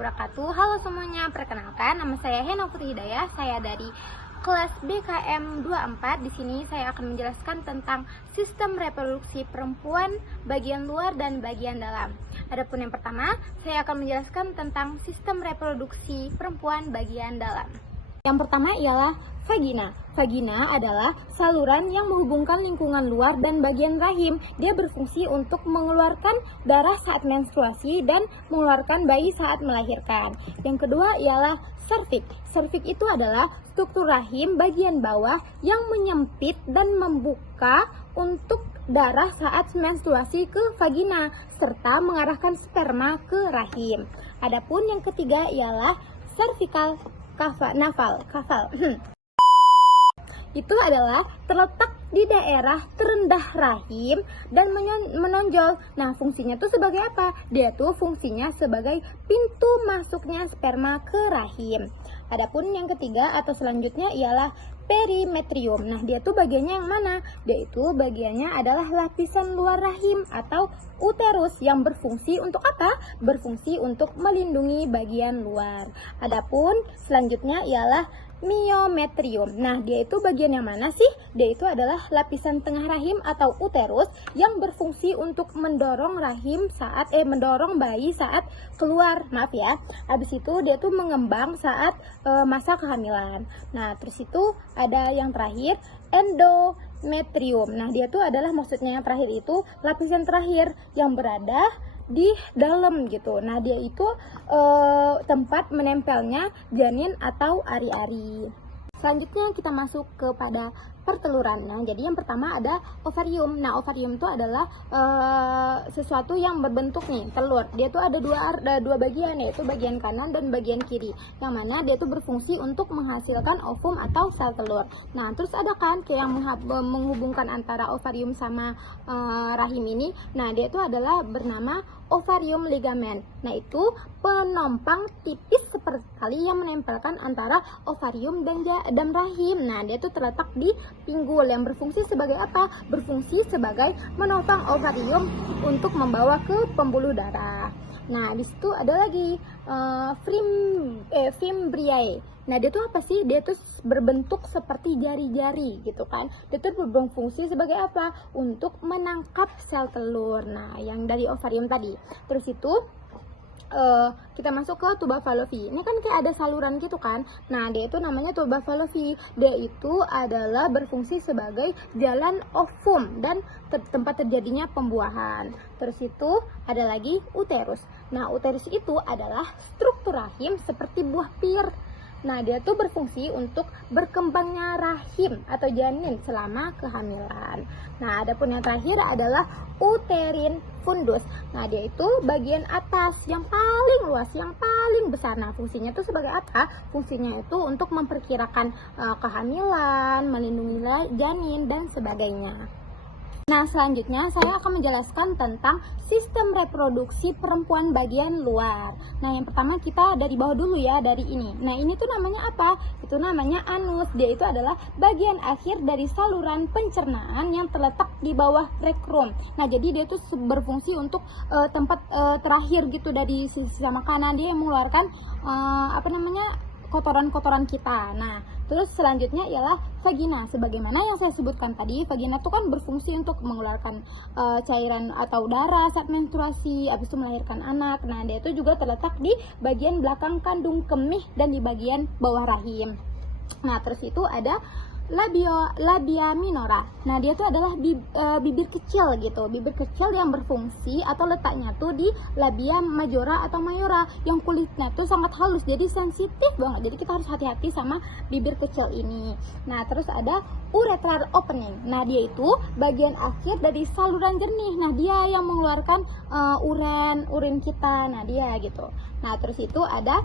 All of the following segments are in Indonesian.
wabarakatuh. Halo semuanya, perkenalkan nama saya Hena Putri Hidayah. Saya dari kelas BKM 24. Di sini saya akan menjelaskan tentang sistem reproduksi perempuan bagian luar dan bagian dalam. Adapun yang pertama, saya akan menjelaskan tentang sistem reproduksi perempuan bagian dalam. Yang pertama ialah vagina. Vagina adalah saluran yang menghubungkan lingkungan luar dan bagian rahim. Dia berfungsi untuk mengeluarkan darah saat menstruasi dan mengeluarkan bayi saat melahirkan. Yang kedua ialah serviks. Serviks itu adalah struktur rahim bagian bawah yang menyempit dan membuka untuk darah saat menstruasi ke vagina serta mengarahkan sperma ke rahim. Adapun yang ketiga ialah cervical navel. Itu adalah terletak di daerah terendah rahim dan menonjol. Nah, fungsinya tuh sebagai apa? Dia tuh fungsinya sebagai pintu masuknya sperma ke rahim. Adapun yang ketiga atau selanjutnya ialah perimetrium. Nah, dia tuh bagiannya yang mana? Dia itu bagiannya adalah lapisan luar rahim atau uterus yang berfungsi untuk apa? Berfungsi untuk melindungi bagian luar. Adapun selanjutnya ialah myometrium. Nah, dia itu bagian yang mana sih? Dia itu adalah lapisan tengah rahim atau uterus yang berfungsi untuk mendorong mendorong bayi saat keluar. Maaf ya. Habis itu dia tuh mengembang saat masa kehamilan. Nah, terus itu ada yang terakhir endometrium. Nah, dia tuh adalah maksudnya yang terakhir itu lapisan terakhir yang berada di dalam gitu. Nah, dia itu tempat menempelnya janin atau ari-ari. Selanjutnya kita masuk kepada perteluran. Nah, jadi yang pertama ada ovarium. Nah, ovarium itu adalah sesuatu yang berbentuk nih telur. Dia tuh ada dua bagian, yaitu bagian kanan dan bagian kiri. Yang mana dia tuh berfungsi untuk menghasilkan ovum atau sel telur. Nah, terus ada kan kayak yang menghubungkan antara ovarium sama rahim ini. Nah, dia itu adalah bernama ovarium ligamen. Nah, itu penompang tipis sekali yang menempelkan antara ovarium dan rahim. Nah, dia itu terletak di pinggul yang berfungsi sebagai apa? Berfungsi sebagai menopang ovarium untuk membawa ke pembuluh darah. Nah, di situ ada lagi fimbriae. Nah, dia tuh apa sih? Dia tuh berbentuk seperti jari-jari gitu kan. Dia tuh berfungsi sebagai apa? Untuk menangkap sel telur. Nah, yang dari ovarium tadi. Terus itu kita masuk ke tuba Fallopi. Ini kan kayak ada saluran gitu kan. Nah, dia itu namanya tuba Fallopi. Dia itu adalah berfungsi sebagai jalan ovum dan tempat terjadinya pembuahan. Terus itu ada lagi uterus. Nah, uterus itu adalah struktur rahim seperti buah pir. Nah, dia tuh berfungsi untuk berkembangnya rahim atau janin selama kehamilan. Nah, adapun yang terakhir adalah uterine fundus. Nah, dia itu bagian atas yang paling luas, yang paling besar. Nah, fungsinya itu sebagai apa? Fungsinya itu untuk memperkirakan kehamilan, melindungi janin, dan sebagainya. Nah, selanjutnya saya akan menjelaskan tentang sistem reproduksi perempuan bagian luar. Nah, yang pertama kita dari bawah dulu ya, dari ini. Nah, ini tuh namanya apa? Itu namanya anus. Dia itu adalah bagian akhir dari saluran pencernaan yang terletak di bawah rekrum. Nah, jadi dia tuh berfungsi untuk tempat terakhir gitu dari sisa makanan. Dia yang mengeluarkan kotoran-kotoran kita. Nah, terus selanjutnya ialah vagina. Sebagaimana yang saya sebutkan tadi, vagina itu kan berfungsi untuk mengeluarkan cairan atau darah saat menstruasi, habis itu melahirkan anak. Nah, dia itu juga terletak di bagian belakang kandung kemih dan di bagian bawah rahim. Nah, terus itu ada labia minora. Nah, dia tuh adalah bibir kecil gitu. Bibir kecil yang berfungsi atau letaknya tuh di labia majora atau mayora yang kulitnya tuh sangat halus, jadi sensitif banget. Jadi kita harus hati-hati sama bibir kecil ini. Nah, terus ada urethral opening. Nah, dia itu bagian akhir dari saluran jernih. Nah, dia yang mengeluarkan urin kita. Nah, dia gitu. Nah, terus itu ada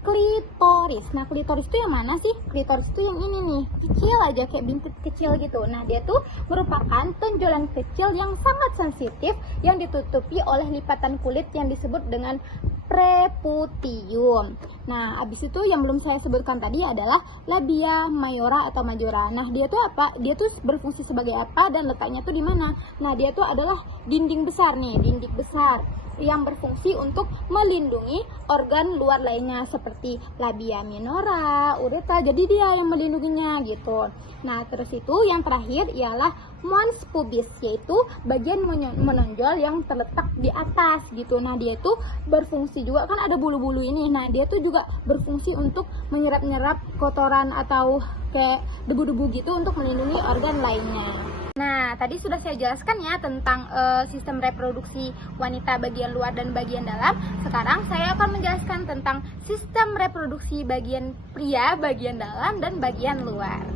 klitoris. Nah, klitoris itu yang mana sih? Klitoris itu yang ini nih, kecil aja kayak bintik kecil gitu. Nah, dia tuh merupakan tonjolan kecil yang sangat sensitif yang ditutupi oleh lipatan kulit yang disebut dengan preputium. Nah, abis itu yang belum saya sebutkan tadi adalah labia mayora atau majora. Nah, dia tuh apa? Dia tuh berfungsi sebagai apa dan letaknya tuh di mana? Nah, dia tuh adalah dinding besar nih, dinding besar yang berfungsi untuk melindungi organ luar lainnya seperti labia minora, uretra. Jadi dia yang melindunginya gitu. Nah, terus itu yang terakhir ialah mons pubis, yaitu bagian menonjol yang terletak di atas gitu. Nah, dia itu berfungsi juga, kan ada bulu-bulu ini. Nah, dia tuh juga berfungsi untuk menyerap-nyerap kotoran atau kayak debu-debu gitu untuk melindungi organ lainnya. Nah, tadi sudah saya jelaskan ya tentang sistem reproduksi wanita bagian luar dan bagian dalam. Sekarang saya akan menjelaskan tentang sistem reproduksi bagian pria bagian dalam dan bagian luar.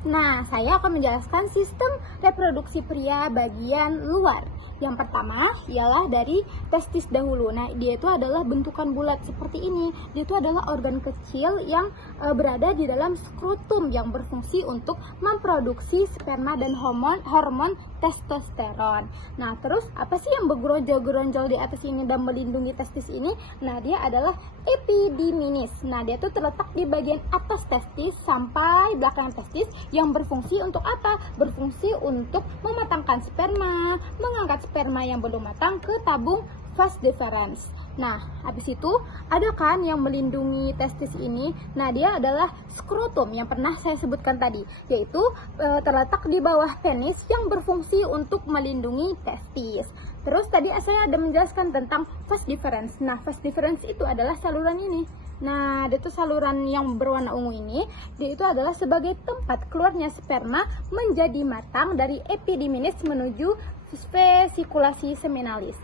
Nah, saya akan menjelaskan sistem reproduksi pria bagian luar. Yang pertama ialah dari testis dahulu. Nah, dia itu adalah bentukan bulat seperti ini. Dia itu adalah organ kecil yang berada di dalam skrotum yang berfungsi untuk memproduksi sperma dan hormon testosteron. Nah, terus apa sih yang bergeronjol-geronjol di atas ini dan melindungi testis ini? Nah, dia adalah epididymis. Nah, dia itu terletak di bagian atas testis sampai belakang testis yang berfungsi untuk apa? Berfungsi untuk mematangkan sperma, mengangkat sperma yang belum matang ke tabung vas deferens. Nah, habis itu ada kan yang melindungi testis ini. Nah, dia adalah skrotum yang pernah saya sebutkan tadi, yaitu terletak di bawah penis yang berfungsi untuk melindungi testis. Terus tadi saya ada menjelaskan tentang vas deferens. Nah, vas deferens itu adalah saluran ini. Nah, dia itu saluran yang berwarna ungu ini, dia itu adalah sebagai tempat keluarnya sperma menjadi matang dari epididymis menuju vesikulasi seminalis.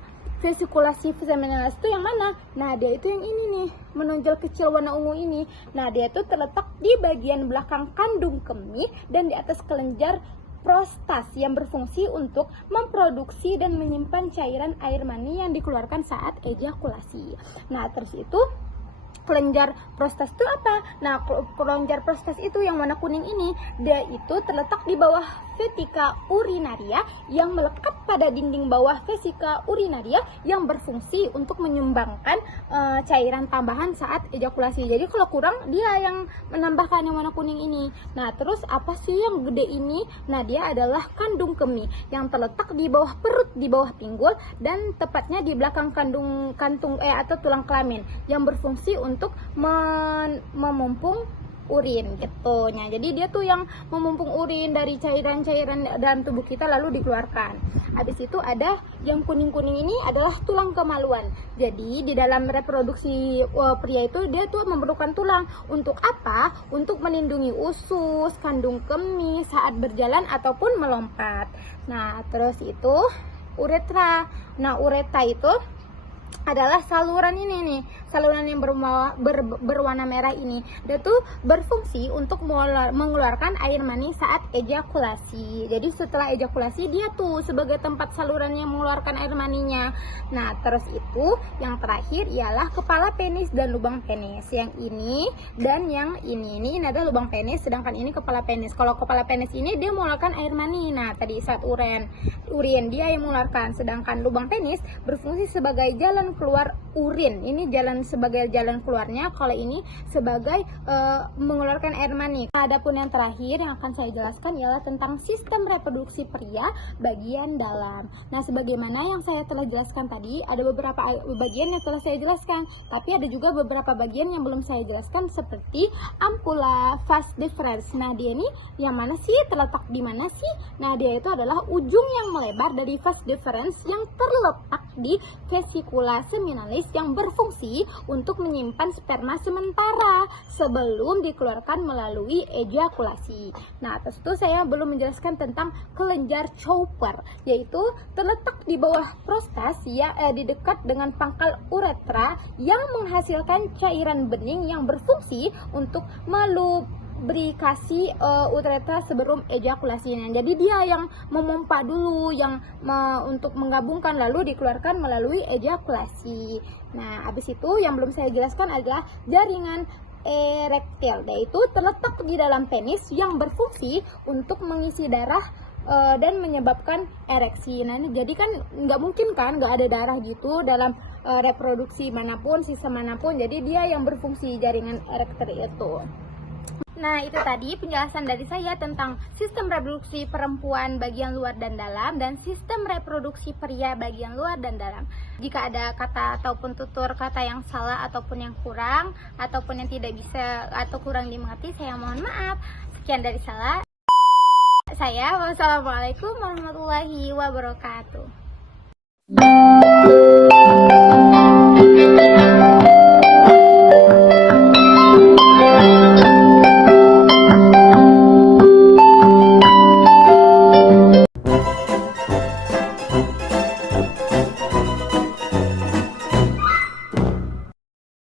Vesikulasi seminalis itu yang mana? Nah, dia itu yang ini nih, menonjol kecil warna ungu ini. Nah, dia itu terletak di bagian belakang kandung kemih dan di atas kelenjar prostas yang berfungsi untuk memproduksi dan menyimpan cairan air mani yang dikeluarkan saat ejakulasi. Nah, terus itu kelenjar prostas itu apa? Nah, kelenjar prostas itu yang warna kuning ini, dia itu terletak di bawah vesika urinaria yang melekat pada dinding bawah vesika urinaria yang berfungsi untuk menyumbangkan cairan tambahan saat ejakulasi. Jadi kalau kurang, dia yang menambahkan yang warna kuning ini. Nah, terus apa sih yang gede ini? Nah, dia adalah kandung kemih yang terletak di bawah perut, di bawah pinggul, dan tepatnya di belakang kantung atau tulang kelamin yang berfungsi untuk memumpung urin gitu. Nah, jadi dia tuh yang memumpung urin dari cairan-cairan dalam tubuh kita lalu dikeluarkan. Habis itu ada yang kuning-kuning ini adalah tulang kemaluan. Jadi di dalam reproduksi pria itu dia tuh memerlukan tulang untuk apa? Untuk melindungi usus, kandung kemih saat berjalan ataupun melompat. Nah, terus itu uretra. Nah, uretra itu adalah saluran ini nih, saluran yang berwarna merah ini. Dia tuh berfungsi untuk mengeluarkan air mani saat ejakulasi. Jadi setelah ejakulasi dia tuh sebagai tempat saluran yang mengeluarkan air maninya. Nah, terus itu yang terakhir ialah kepala penis dan lubang penis. Yang ini dan yang ini adalah lubang penis, sedangkan ini kepala penis. Kalau kepala penis ini dia mengeluarkan air mani. Nah, tadi saat urin dia yang mengeluarkan, sedangkan lubang penis berfungsi sebagai jalan keluar urin. Ini sebagai jalan keluarnya, kalau ini sebagai mengeluarkan air mani. Adapun yang terakhir yang akan saya jelaskan ialah tentang sistem reproduksi pria bagian dalam. Nah, sebagaimana yang saya telah jelaskan tadi, ada beberapa bagian yang telah saya jelaskan, tapi ada juga beberapa bagian yang belum saya jelaskan seperti ampula vas deferens. Nah, dia ini yang mana sih? Terletak di mana sih? Nah, dia itu adalah ujung yang melebar dari vas deferens yang terletak di vesikula seminalis yang berfungsi untuk menyimpan sperma sementara sebelum dikeluarkan melalui ejakulasi. Nah, terus itu saya belum menjelaskan tentang kelenjar Chopper, yaitu terletak di bawah prostas ya, di dekat dengan pangkal uretra yang menghasilkan cairan bening yang berfungsi untuk melubrikasi uretra sebelum ejakulasi. Nah, jadi dia yang memompa dulu, yang untuk menggabungkan lalu dikeluarkan melalui ejakulasi. Nah, habis itu yang belum saya jelaskan adalah jaringan erektil, yaitu terletak di dalam penis yang berfungsi untuk mengisi darah dan menyebabkan ereksi. Nah, ini jadi kan nggak mungkin kan nggak ada darah gitu dalam reproduksi manapun, sistem manapun. Jadi dia yang berfungsi jaringan erektil itu. Nah, itu tadi penjelasan dari saya tentang sistem reproduksi perempuan bagian luar dan dalam dan sistem reproduksi pria bagian luar dan dalam. Jika ada kata ataupun tutur kata yang salah ataupun yang kurang ataupun yang tidak bisa atau kurang dimengerti, saya mohon maaf. Sekian dari saya. Wassalamualaikum warahmatullahi wabarakatuh.